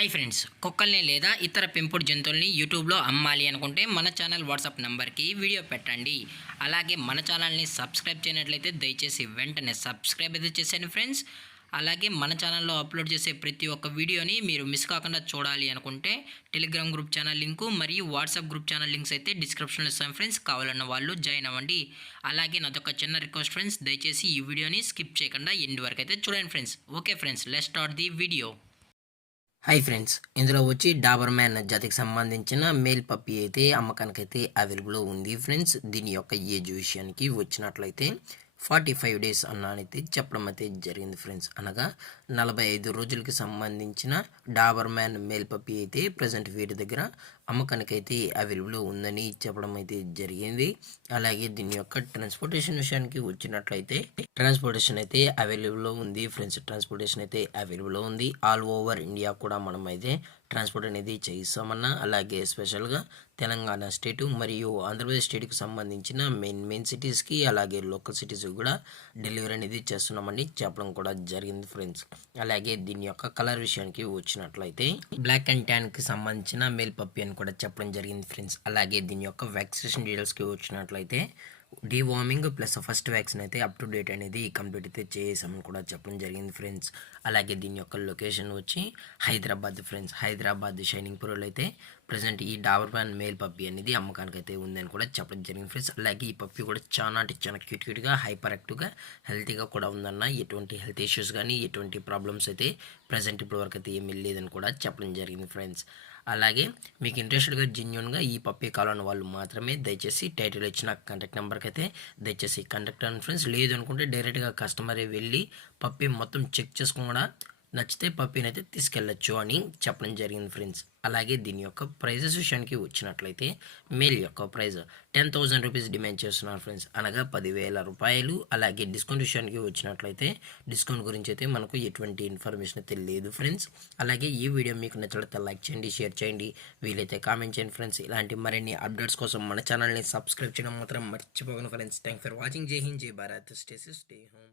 Hi friends, కుక్కల్ని లేదా ఇతర పెంపుడు జంతువుల్ని యూట్యూబ్లో అమ్మాలి అనుకుంటే మన ఛానల్ వాట్సాప్ నెంబర్కి వీడియో పెట్టండి. అలాగే మన ఛానల్ని సబ్స్క్రైబ్ చేయనట్లయితే దయచేసి వెంటనే సబ్స్క్రైబ్ అయితే చేసేయండి ఫ్రెండ్స్. అలాగే మన ఛానల్లో అప్లోడ్ చేసే ప్రతి ఒక్క వీడియోని మీరు మిస్ కాకుండా చూడాలి అనుకుంటే టెలిగ్రామ్ గ్రూప్ ఛానల్ లింకు మరియు వాట్సాప్ గ్రూప్ ఛానల్ లింక్స్ అయితే డిస్క్రిప్షన్లో ఇస్తాను ఫ్రెండ్స్. కావాలన్న వాళ్ళు జాయిన్ అవ్వండి. అలాగే నాదొక చిన్న రిక్వెస్ట్ ఫ్రెండ్స్, దయచేసి ఈ వీడియోని స్కిప్ చేయకుండా ఎండ్ వరకు అయితే చూడండి friends. Okay friends, let's start the video. Hi friends, ఇందులో వచ్చి డాబర్ మ్యాన్ జాతికి సంబంధించిన మేల్ పప్పీ అయితే అమ్మకానికైతే అవైలబుల్ ఉంది ఫ్రెండ్స్. దీని యొక్క ఏజ్ విషయానికి వచ్చినట్లయితే 45 డేస్ అన్నైతే చెప్పడం అయితే జరిగింది ఫ్రెండ్స్. అనగా 45 రోజులకి సంబంధించిన డాబర్ మ్యాన్ మేల్ పప్పీ అయితే ప్రజెంట్ వీటి దగ్గర అమ్మకానికైతే అవైలబుల్ ఉందని చెప్పడం అయితే జరిగింది. అలాగే దీని యొక్క ట్రాన్స్పోర్టేషన్ విషయానికి వచ్చినట్లయితే ట్రాన్స్పోర్టేషన్ అయితే అవైలబుల్లో ఉంది ఫ్రెండ్స్. ట్రాన్స్పోర్టేషన్ అయితే అవైలబుల్లో ఉంది. ఆల్ ఓవర్ ఇండియా కూడా మనం అయితే ట్రాన్స్పోర్ట్ అనేది చేయిస్తామన్నా. అలాగే స్పెషల్గా తెలంగాణ స్టేటు మరియు ఆంధ్రప్రదేశ్ స్టేట్కి సంబంధించిన మెయిన్ సిటీస్కి అలాగే లోకల్ సిటీస్కి కూడా డెలివరీ అనేది చేస్తున్నామని చెప్పడం కూడా జరిగింది ఫ్రెండ్స్. అలాగే దీని యొక్క కలర్ విషయానికి వచ్చినట్లయితే బ్లాక్ అండ్ ట్యాన్కి సంబంధించిన మేల్ పప్పీ అని కూడా చెప్పడం జరిగింది ఫ్రెండ్స్. అలాగే దీని యొక్క వ్యాక్సినేషన్ డీటెయిల్స్కి వచ్చినట్లయితే డీవార్మింగ్ ప్లస్ ఫస్ట్ వ్యాక్సిన్ అయితే అప్ టు డేట్ అనేది కంప్లీట్ అయితే చేసామని కూడా చెప్పడం జరిగింది ఫ్రెండ్స్. అలాగే దీని యొక్క లొకేషన్ వచ్చి హైదరాబాద్ ఫ్రెండ్స్. హైదరాబాద్ షైనింగ్ పురోలో అయితే ప్రజెంట్ ఈ డాబర్ మ్యాన్ మేల్ పప్పీ అనేది అమ్మకానికి అయితే ఉందని కూడా చెప్పడం జరిగింది ఫ్రెండ్స్. అలాగే ఈ పప్పీ కూడా చాలా క్యూట్గా హైపర్ యాక్టివ్గా హెల్తీగా కూడా ఉందన్న. ఎటువంటి హెల్త్ ఇష్యూస్ కానీ ఎటువంటి ప్రాబ్లమ్స్ అయితే ప్రజెంట్ ఇప్పటి వరకు అయితే ఏమీ లేదని కూడా చెప్పడం జరిగింది ఫ్రెండ్స్. అలాగే మీకు ఇంట్రెస్టెడ్గా జెన్యూన్గా ఈ పప్పీ కావాలన్న వాళ్ళు మాత్రమే దయచేసి టైటిల్ ఇచ్చిన కాంటాక్ట్ నెంబర్కి అయితే దయచేసి కాంటాక్ట్ అవ్వండి ఫ్రెండ్స్. లేదు అనుకుంటే డైరెక్ట్గా కస్టమరే వెళ్ళి పప్పీ మొత్తం చెక్ చేసుకుని కూడా నచ్చితే పప్పీని అయితే తీసుకెళ్ళచ్చు అని చెప్పడం జరిగింది ఫ్రెండ్స్. అలాగే దీని యొక్క ప్రైజెస్ విషయానికి వచ్చినట్లయితే మేల్ యొక్క ప్రైజ్ 10,000 రూపీస్ డిమాండ్ చేస్తున్నారు ఫ్రెండ్స్, అనగా 10,000 రూపాయలు. అలాగే డిస్కౌంట్ విషయానికి వచ్చినట్లయితే డిస్కౌంట్ గురించి అయితే మనకు ఎటువంటి ఇన్ఫర్మేషన్ అయితే లేదు ఫ్రెండ్స్. అలాగే ఈ వీడియో మీకు నచ్చినట్లయితే లైక్ చేయండి, షేర్ చేయండి, వీలైతే కామెంట్ చేయండి ఫ్రెండ్స్. ఇలాంటి మరిన్ని అప్డేట్స్ కోసం మన ఛానల్ని సబ్స్క్రైబ్ చేయడం మాత్రం మర్చిపోకండి ఫ్రెండ్స్. Thank for watching. జై హింద్, జై భారత్, స్టే హోమ్.